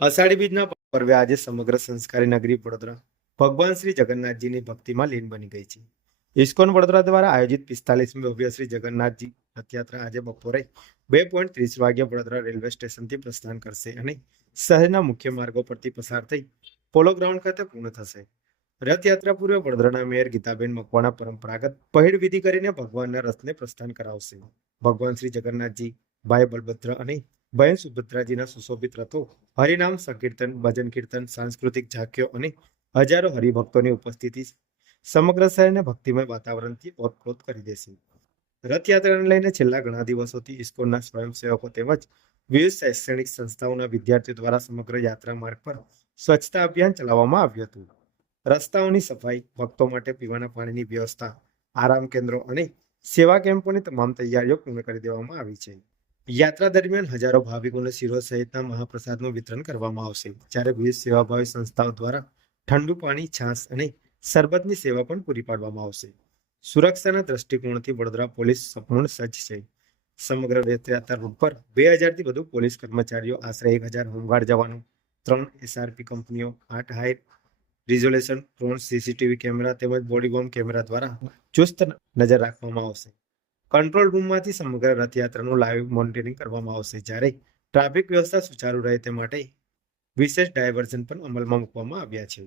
અષાઢી બીજના પર્વે આજે સમગ્ર સંસ્કારી નગરી વડોદરા ભગવાન શ્રી જગન્નાથજીની ભક્તિમાં લીન બની ગઈ છે. ઇસ્કોન વડોદરા દ્વારા આયોજિત 45મી ભવ્ય શ્રી જગન્નાથજી રથયાત્રા આજે બપોરે 2:30 વાગ્યે વડોદરા રેલવે સ્ટેશનથી પ્રસ્થાન કરશે અને શહેરના મુખ્ય માર્ગો પરથી પસાર થઈ પોલો ગ્રાઉન્ડ ખાતે પૂર્ણ થશે. રથયાત્રા પૂર્વે વડોદરાના મેયર ગીતાબેન મકવાણા પરંપરાગત પહેડ વિધિ કરીને ભગવાનના રથને પ્રસ્થાન કરાવશે. ભગવાન શ્રી જગન્નાથજી, ભાઈ બલભદ્ર અને બહેન સુભદ્રાજીના સુશોભિત રથો હરિનામ સંકીર્તન, ભજન કીર્તન, સાંસ્કૃતિક ઝાંખીઓ અને હજારો હરિભક્તોની ઉપસ્થિતિ સમગ્ર શહેરને ભક્તિમય વાતાવરણથી ઓતપ્રોત કરી દેશે. રથયાત્રાને લઈને છેલ્લા ઘણા દિવસોથી ઇસ્કોનના સ્વયંસેવકો તેમજ વિવિધ શૈક્ષણિક સંસ્થાઓના વિદ્યાર્થીઓ દ્વારા સમગ્ર યાત્રા માર્ગ પર સ્વચ્છતા અભિયાન ચલાવવામાં આવ્યું હતું. રસ્તાઓની સફાઈ, ભક્તો માટે પીવાના પાણીની વ્યવસ્થા, આરામ કેન્દ્રો અને સેવા કેમ્પોની તમામ તૈયારીઓ પૂર્ણ કરી દેવામાં આવી છે. યાત્રા દરમિયાન હજારો ભાવિકોને શીરો સહિતના મહાપ્રસાદનું વિતરણ કરવામાં આવશે, જ્યારે વિવિધ સેવાભાવી સંસ્થાઓ દ્વારા ઠંડુ પાણી, છાશ અને શરબતની સેવા પણ પૂરી પાડવામાં આવશે. સુરક્ષાના દ્રષ્ટિકોણથી વડોદરા પોલીસ સંપૂર્ણ સજ્જ છે. સમગ્ર રથયાત્રા રૂટ પર 2000થી વધુ પોલીસ કર્મચારીઓ, આશરે 1000 હોમગાર્ડ જવાનો, 3 SRP કંપનીઓ, 8 high resolution drone, CCTV camera તેમજ બોડી બોમ્બ કેમેરા દ્વારા ચુસ્ત નજર રાખવામાં આવશે. કંટ્રોલ રૂમમાંથી સમગ્ર રથયાત્રાનું લાઈવ મોનિટરિંગ કરવામાં આવશે, જ્યારે ટ્રાફિક વ્યવસ્થા સુચારુ રહે તે માટે વિશેષ ડાયવર્ઝન પણ અમલમાં મૂકવામાં આવ્યા છે.